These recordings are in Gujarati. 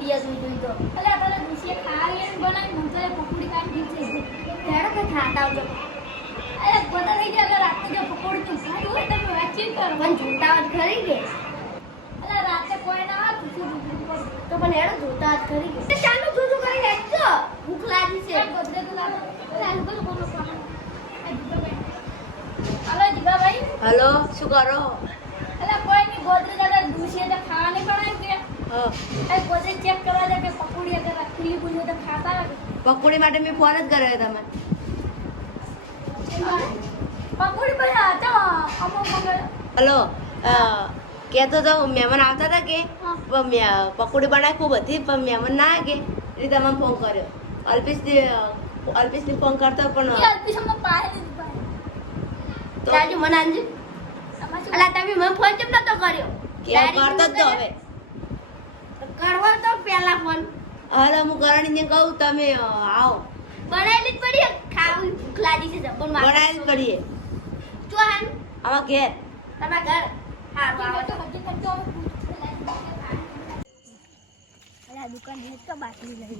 વિડિયો જોઈ તો એટલે આપણે દુશી ખાવી અને બનાવી મને પકોડી ખાઈ દીધી છે ત્યારે કે ખાતા આવજો અરે બધા થઈ ગયા અગર રાતે જો પકોડી તો ખાઈ હોય તો વાતચીત કરો પણ જોતા જ ખરી કે અરે રાતે કોઈ ના આવે તો પણ હેડો જોતા જ ખરી કે ચાલુ જોજો કરી હેડજો ભૂખ લાગી છે ગોદરે તો લાવો અરે આલુ બધું બોલો હાલો જીગાભાઈ હેલો શું કરો? અલા કોઈ ની ગોદરે દાદા દુશી તો ખાવા નહીં બનાવી કે એ ગોદરે ચેક કરવા દે કે પકોડી અગર ખુલ્લી ખુલ્લી તો ખાતા પકોડી માટે મેં ફોન જ કર્યો તમે. પકોડી ભાઈ હતા અમો મંગળ હેલો કહેતો તો મહેમાન આવતા હતા કે પકોડી બનાવી ખૂબ હતી પણ મહેમાન ના આવે કે એટલે તમે ફોન કર્યો. અલ્પેશને ફોન કરતો પણ અલ્પેશ અમને પાહે દીધી પાહે રાજુ મને આંજી અલા તમે મને ફોન કેમ નતો કર્યો કે કરતો જ તો હવે કરવા તો પહેલા ફોન હાલો હું કરણીને કહું તમે આવો. બનાવેલી જ પડી ખાવી ભૂખ લાગી છે જબર માર બનાવી જ પડીએ ચોહાન આવા ઘેર તમારા ઘર હા આવો તો હજી કરતો અલા દુકાન હે તો બાટલી લઈ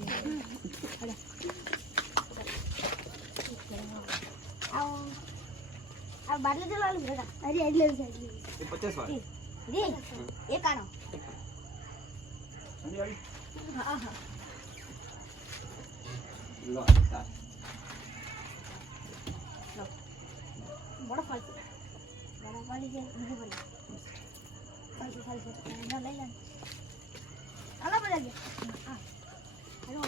આવો આ બાટલી તો લાલું બેટા અરે એટલે જ 50 વાળી રે એક આનો હા હા લો બડો ફાલ છે બડો ફાલી છે નહીં પડી ફાલ છે ના લઈ લે આલા બધા કે હા હેલો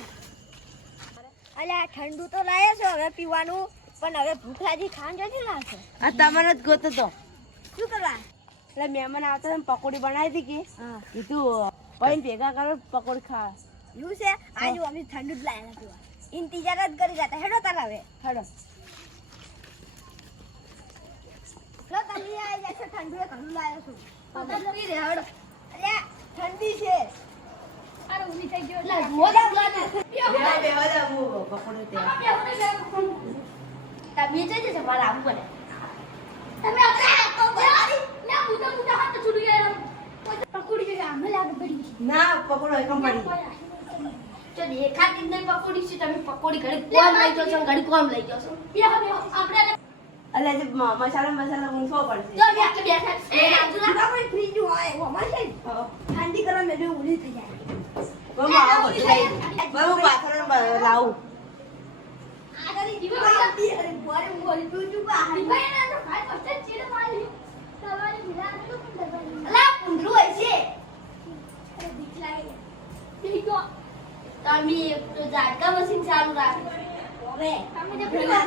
અલ્યા ઠંડુ તો લાયા છો હવે પીવાનું પણ હવે ભૂખ લાગી ખાન જતી લાગશે આ તમને જ ગોતો તો શું કરવા એટલે મહેમાન આવતા હતા પકોડી બનાવી હતી કે હા કીધું ભાઈ ભેગા કરો પકોડી ખાવા. એવું છે આજુ અમે ઠંડુ જ લાયા પીવા ઇંતજાર જ કરી જતા હેડો તાર હવે હેડો લો તમે આ જશે ઠંડુ એ ઘણું લાયો છું પકડ પી રે હેડો અલ્યા ઠંડી છે અરે ઊભી થઈ ગયો એટલે જોડા લાગે બેવા દે હું પકોડી ત્યાં તમે જઈ જશે મારા આવું પડે તમે આપણે તો બોલાવી લે બુટા હાથ છોડી ગયા પકોડી કે આમે લાગે પડી ના પકોડો એકમ પડી જો દેખાતી નહીં પકોડી છે તમે પકોડી ઘડી કોમ લઈ જશો ઘડી કોમ લઈ જશો આપણે એટલે જે મસાલા ઊંચો પડશે જો બે એટલે બેઠા એ રાજુલા કોઈ ફ્રીજ હોય ઓમાં છે ઠંડી કરવા મેં ઉલી થઈ જાય બહુ આવો લઈ બહુ પાથરણ લાવું આગળ જીવા બી અરે બોરે બોલી તું તું બા ભાઈ ના તો ભાઈ પસ્તે ચીડ મારી તમારી મિલા તો પણ અલા પુંદરું હોય છે અરે બીક લાગે બીક તો તમે તો ઝાડકા મશીન ચાલુ રાખો હવે તમે જે પેલા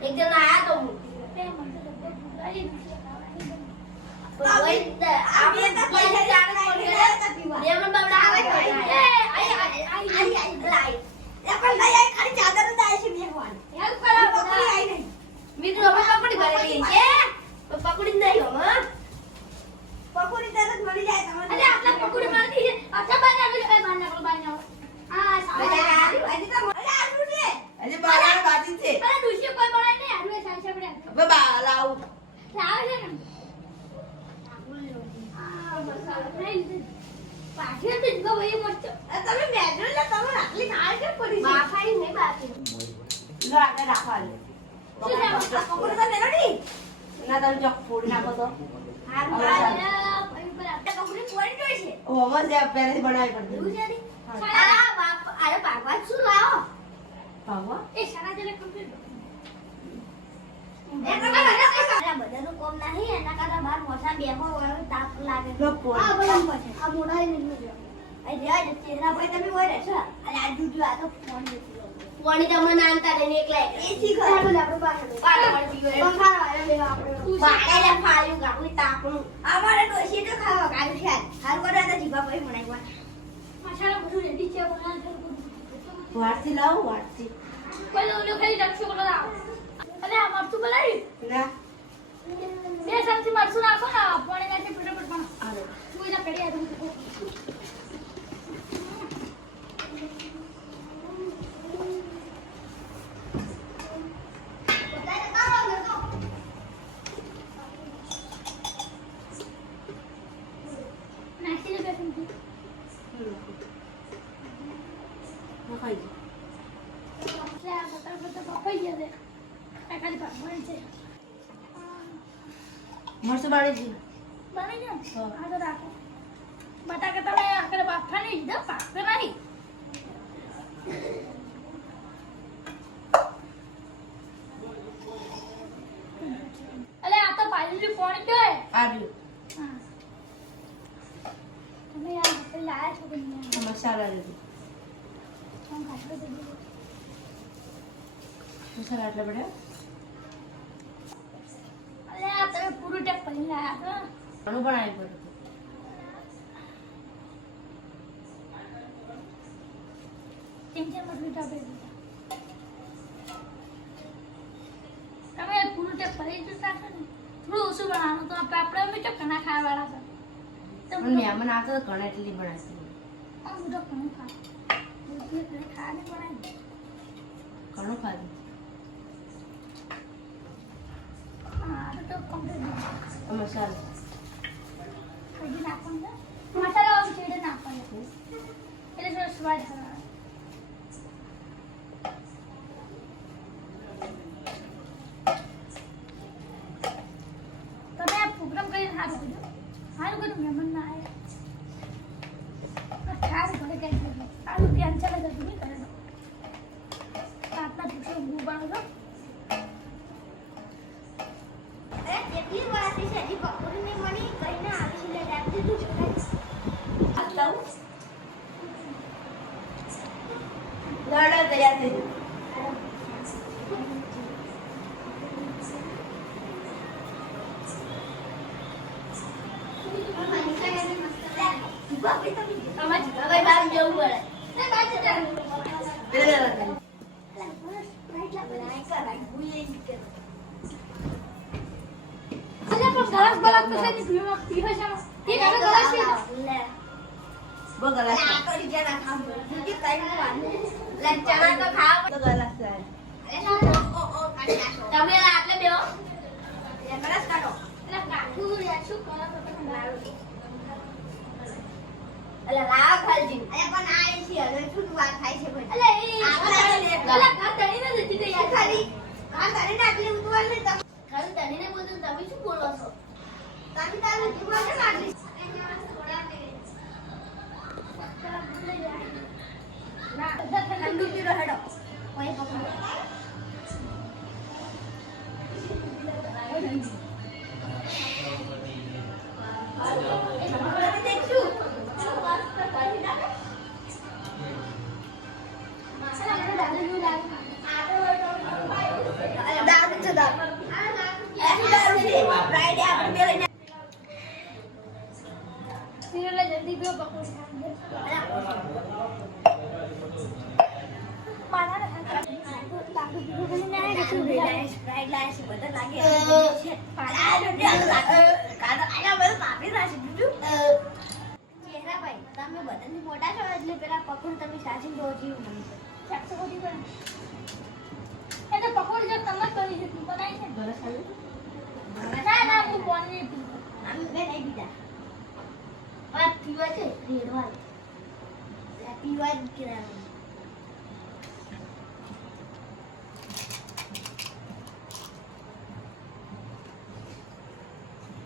એક જણ આયા તો હું તે મને તો બોલાઈ આપણે તો પૈસા ચાલુ કરી ગયા પીવા એમનો બાબડા આવે તો આઈ પણ લઈ આઈ ખાલી ચાદર જ આવી છે મેઘવાન હેલ્પ કરો પકડી આઈ નહીં મિત્રો અમે પકડી ભરેલી છે તો પકડી જ નહીં હો પકડી તરત મળી જાય તમને અરે આટલા પકડી મળતી છે અચ્છા બાર ના એ બાર ના આ સામે આજે તો અરે આલુ છે આજે બારા બાજી છે અરે દુશી કોઈ બનાય નહીં આલુ સાચે આપણે હવે બા લાવું લાવે છે ને આ મસાલો નહીં પાછળ તો જો ભાઈ મસ્ત તમે મેજો લે તમે આટલી ખાય કેમ પડી છે બાફાઈ નહીં બાકી લો આપણે રાખવા લે શું છે પકોડી તો મેલોડી ના તમે ચોક ફોડી નાખો તો હારું આપણે પકોડી પોરી જોઈ છે ઓ મસ્ત પહેલેથી બનાવી પડતી એવું છે ને આ બાપ અરે બાપા શું લાવો ભાવા એ સારા જલે કમ્પ્લીટ બધાનું કોમ નહીં એના કરતા બાર મોટા બેહો હોય તાપ લાગે લો પોરી આ બોલા છે આ મોડા નહીં જો આ રહ્યા ચહેરા પર તમે હોય રહેશો અને આ જુજુ આ તો ફોન ફોન તમને નાનતા રહીને એકલા એસી ઘર આપણે પાછળ પંખાનો આવ્યો લે આપણે બાળે ફાળ્યું ગાવું તાપનું અમારે ડોસી તો ખાવા કાઢું છે હાલ કરે તો જીભા પર બનાવ્યા મસાલા બધું રેડી છે બનાવ વાટથી લાવો વાટથી કોઈ ઓલો ખાલી રક્ષો બોલો લાવો અલે આ મરચું બનાવી ના બે ચમચી મરચું નાખો ને પાણી નાખી ફટાફટ પણ હાલો કોઈ ના કરી આવું નાખી દે બે ચમચી મરસું બાળી બની ગયું હા. આ તો રાખો બટાકા તમે આખરે બાફા નહીં દીધા પાકે નહીં અલે આ તો પાણીથી પાણી જોય આવ્યું હા તમે યાર પેલા આયા છો કે નહીં મસાલા લીધું આમ ખાટલો દે મસાલા એટલે પડે અલે આ તમે પૂરું ટેપ કરીને આયા છો ઘણું પણ આવી પડ્યું ચમચા મરચું ટાપે દીધા તમે પૂરું ટેપ કરી દીધા છે ને થોડું ઓછું બનાવવાનું તો આપણે મીઠો કના ખાવાવાળા છે પણ મહેમાન આવતા તો ઘણા એટલી બનાવતી આમ મીઠો કનું ખા ખાને બનાવી ઘણું ખાધું હા તો કમ્પ્લીટ મસાલો હજી નાખવાનું છે મસાલા આમ છેડે નાખવાનું એટલે થોડો સ્વાદ આવે તમે આ પ્રોગ્રામ કરીને સારું કર્યું મહેમાન ના આવ્યા ખાસ ઘરે કઈ થયું સારું ધ્યાન ચાલે તો નહીં કરે આટલા પૂછો હું બાળો છો અરે કેટલી વાર થી છે હજી પકોડીને મળી કઈને આવી છે એટલે રાખી દીધું છે દાડા તૈયાર થઈ ગયું અમાર હવે બહાર જવું પડે એ બાજુ ચાલ અરે પણ ગલાસ બલાસ તો છે ને પીવો છે ઠીક હવે ગલાસ પી લો બહુ ગલાસ ચણા તો ખાવ તો ગલાસ થાય તમે આટલે બેહો ગલાસ કાઢો એટલે કાઠું યાર શું કરો તો તમે મારો અલે લાવ ખાલજી અરે પણ આ છે હવે શું વાત થાય છે ભાઈ અલે એ અલા કા તણી ન દેતી તે યાર ખાલી આ કરીને આટલી ઉતવાલ ને તમે ખાલી તણીને બોલું તમે શું બોલો છો તમે તારું જીવન ને આટલી ના બધા ઠંડુ પીરો હેડો કોઈ પકડો દેખશું દારૂ છે દારૂ છે ફ્રાઈડે આપણે બે લઈને સિરલે જલ્દી પીઓ પકોડી માના ના લાગુ પીવો બની ના આવે શું ફ્રાઈડ લાય છે બધા લાગે છે આ બધું કાપી નાખી દીધું ચહેરા ભાઈ તમે બધાથી મોટા છો એટલે પેલા પકોડ તમે સાચી બહુ જીવ મને ચાકસો કોટી પણ એ તો પકોડી જો તમે કરી છે બનાવી છે ગલાસ ખાલી ના ના હું બોલની પી આમ બે નહીં બીજા આ પીવા છે રેડવા પીવા જ કરાવે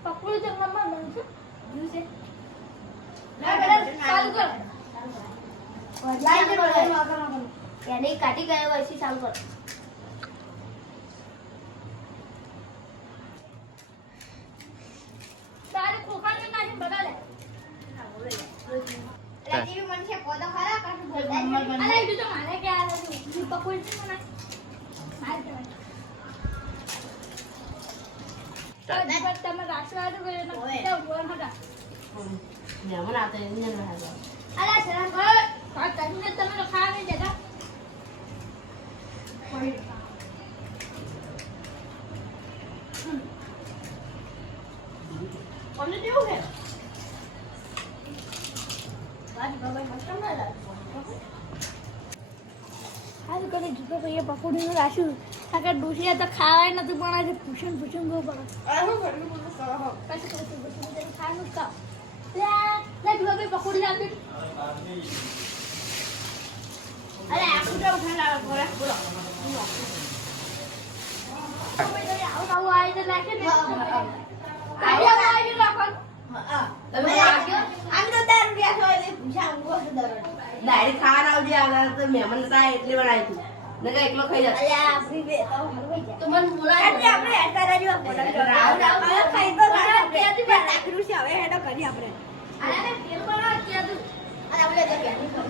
પકોડી તો મમ્મા બનશે જોયું છે ચાલુ કર લાઈ દે એને કાઢી ગયો હોય છે ચાલુ કર તારે ખોખાને નાખી બગા લે ટીવી મન છે પોદો ખરા કાઢું બોલતા અલે એ તો મારે કે આ તું પકોડી છે મને મારે તો તમે રાષ્ટ્ર આદુ કરે ને તો બોલ હતા મહેમાન આવતા એને ન હાલવા અલે શરમ કર કાટ તને તમે તો ખાવા નહીં દેતા કોને દેવું કે બાજ બાબા મસ્ત ના લાગે હાલ કરે જુદો ભાઈએ પકોડીનું રાખ્યું આગળ ડોસિયા તો ખાવાય નથી પણ આજે પૂછન બહુ પડે આવું ઘરનું બધું કરો પછી ખાવાનું જ ખાવ લે જુદો ભાઈ પકોડી આપી અરે આખું તો ઉઠાડા બોલા બોલો આવું આવી તો લાગે ને તમે વાગ્યો આમ તો 10 રૂપિયા હોય એટલે પૂછા ઊંઘો છો દરરોજ. ડાયરેક્ટ ખાવા આવજે આવતા તો મહેમાન હતા એટલે બનાવી તું નકા એકલો ખાઈ જા અલ્યા આપણી બે તો હલવાઈ જાય. તો મને બોલાય આપણે હેડતા રહેજો. હવે ખાઈ તો લાકડું છે હવે હેડો કરી આપણે. અરે મેં તેલ બનાવ કે તું અને આપણે તો